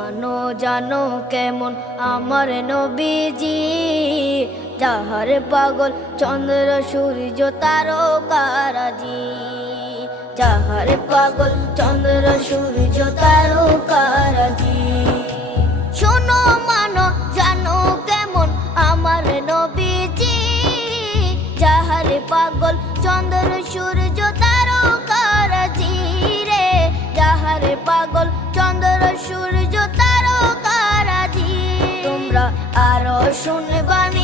মানো জানো কেমন আমার নবীজি, যাহার পাগল চন্দ্র সূর্য তারকারাজি, যাহার পাগল চন্দ্র সূর্য তারকারাজি। শোনো মানো জানো কেমন আমার নবীজি, যাহার পাগল চন্দ্র সূর্য তারকারাজি রে, যাহার পাগল চন্দ্র সূর্য তারকারাজি। তোমরা আরো শুনবানি